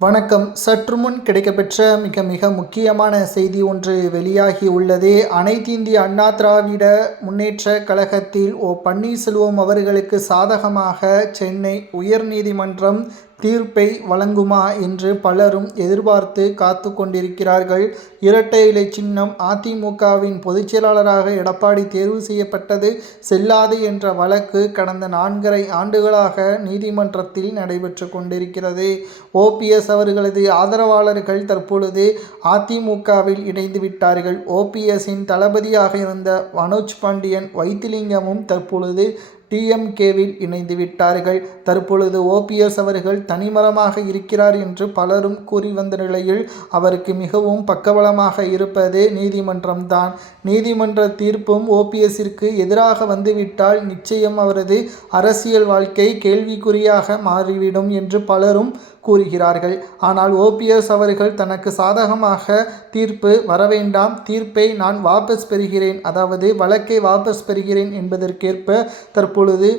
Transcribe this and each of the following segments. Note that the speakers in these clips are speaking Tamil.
வணக்கம். சற்று முன் கிடைக்கப்பெற்ற மிக முக்கியமான செய்தி ஒன்று வெளியாகி உள்ளது. அனைத்திந்திய அண்ணா திராவிட முன்னேற்றக் கழகத்தில் பன்னீர்செல்வம் அவர்களுக்கு சாதகமாக சென்னை உயர்நீதிமன்றம் தீர்ப்பை வழங்குமா என்று பலரும் எதிர்பார்த்து காத்து கொண்டிருக்கிறார்கள். இரட்டை இலை சின்னம் அதிமுகவின் பொதுச்செயலாளராக எடப்பாடி தேர்வு செய்யப்பட்டது செல்லாது என்ற வழக்கு கடந்த 4.5 ஆண்டுகளாக நீதிமன்றத்தில் நடைபெற்று கொண்டிருக்கிறது. ஓபிஎஸ் அவர்களது ஆதரவாளர்கள் தற்பொழுது அதிமுகவில் இணைந்து விட்டார்கள். ஓபிஎஸ்ஸின் தளபதியாக இருந்த மனோஜ் பாண்டியன், வைத்திலிங்கமும் தற்பொழுது டிஎம்கேவில் இணைந்து விட்டார்கள். தற்பொழுது ஓபிஎஸ் அவர்கள் தனிமரமாக இருக்கிறார் என்று பலரும் கூறி வந்த நிலையில் அவருக்கு மிகவும் பக்கபலமாக இருப்பது நீதிமன்றம்தான். நீதிமன்ற தீர்ப்பும் ஓபிஎஸ்ஸிற்கு எதிராக வந்துவிட்டால் நிச்சயம் அவரது அரசியல் வாழ்க்கை கேள்விக்குறியாக மாறிவிடும் என்று பலரும் கூறுகிறார்கள். ஆனால் ஓபிஎஸ் அவர்கள் தனக்கு சாதகமாக தீர்ப்பு வரவேண்டாம், தீர்ப்பை நான் வாபஸ் பெறுகிறேன், அதாவது வழக்கை வாபஸ் பெறுகிறேன் என்பதற்கேற்ப தற்பொழுது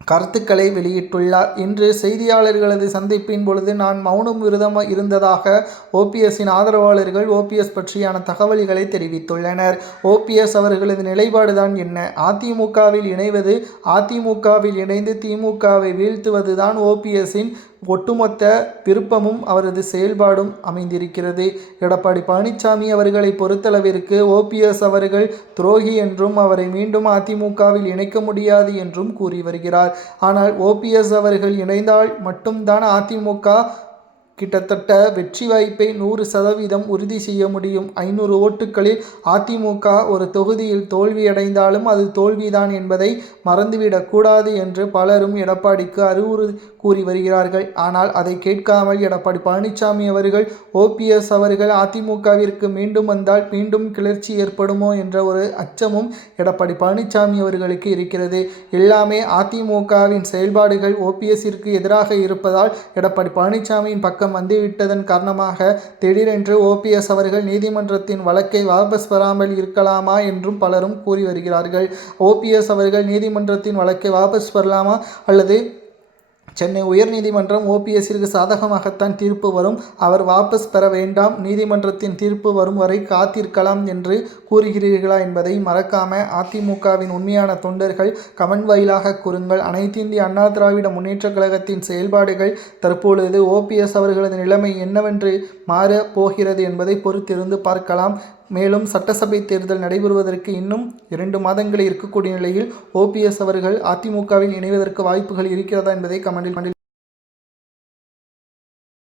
கருத்துக்களை வெளியிட்டுள்ளார். இன்று செய்தியாளர்களது சந்திப்பின் பொழுது நான் மௌனம் விரதமாக இருந்ததாக ஓபிஎஸ்ஸின் ஆதரவாளர்கள் ஓபிஎஸ் பற்றியான தகவல்களை தெரிவித்துள்ளனர். ஓபிஎஸ் அவர்களது நிலைப்பாடுதான் என்ன? அதிமுகவில் இணைவது, அதிமுகவில் இணைந்து திமுகவை வீழ்த்துவதுதான் ஓபிஎஸ்ஸின் ஒட்டுமொத்த விருப்பமும் அவரது செயல்பாடும் அமைந்திருக்கிறது. எடப்பாடி பழனிசாமி அவர்களை பொறுத்தளவிற்கு ஓபிஎஸ் அவர்கள் துரோகி என்றும் அவரை மீண்டும் அதிமுகவில் இணைக்க முடியாது என்றும் கூறி வருகிறார். ஆனால் ஓபிஎஸ் அவர்கள் இணைந்தால் மட்டும்தான் அதிமுக கிட்டத்தட்ட வெற்றி வாய்ப்பை 100% உறுதி செய்ய முடியும். 500 ஓட்டுகளில் அதிமுக ஒரு தொகுதியில் தோல்வியடைந்தாலும் அது தோல்விதான் என்பதை மறந்துவிடக்கூடாது என்று பலரும் எடப்பாடிக்கு அறிவுறு கூறி வருகிறார்கள். ஆனால் அதை கேட்காமல் எடப்பாடி பழனிசாமி அவர்கள் ஓபிஎஸ் அவர்கள் அதிமுகவிற்கு மீண்டும் வந்தால் மீண்டும் கிளர்ச்சி ஏற்படுமோ என்ற ஒரு அச்சமும் எடப்பாடி பழனிசாமி அவர்களுக்கு இருக்கிறது. எல்லாமே அதிமுகவின் செயல்பாடுகள் ஓபிஎஸ்ஸிற்கு எதிராக இருப்பதால் எடப்பாடி பழனிசாமியின் பக்கம் வந்துவிட்டதன் காரணமாக திடீரென்று ஓபிஎஸ் அவர்கள் நீதிமன்றத்தின் வழக்கை வாபஸ் பெறாமல் இருக்கலாமா என்றும் பலரும் கூறி வருகிறார்கள். ஓபிஎஸ் அவர்கள் நீதிமன்றத்தின் வழக்கை வாபஸ் பெறலாமா அல்லது சென்னை உயர்நீதிமன்றம் ஓபிஎஸ்ஸிற்கு சாதகமாகத்தான் தீர்ப்பு வரும், அவர் வாபஸ் பெற வேண்டாம், நீதிமன்றத்தின் தீர்ப்பு வரும் வரை காத்திருக்கலாம் என்று கூறுகிறீர்களா என்பதை மறக்காம அதிமுகவின் உண்மையான தொண்டர்கள் கமெண்ட் வாயிலாக கூறுங்கள். அனைத்திந்திய அண்ணா திராவிட முன்னேற்றக் கழகத்தின் செயல்பாடுகள் தற்பொழுது ஓபிஎஸ் அவர்களது நிலைமை என்னவென்று மாறப் போகிறது என்பதை பொறுத்திருந்து பார்க்கலாம். மேலும் சட்டசபை தேர்தல் நடைபெறுவதற்கு இன்னும் 2 மாதங்கள் இருக்கக்கூடிய நிலையில் ஓபிஎஸ் அவர்கள் அதிமுகவில் இணைவதற்கு வாய்ப்புகள் இருக்கிறதா என்பதை கமெண்டில்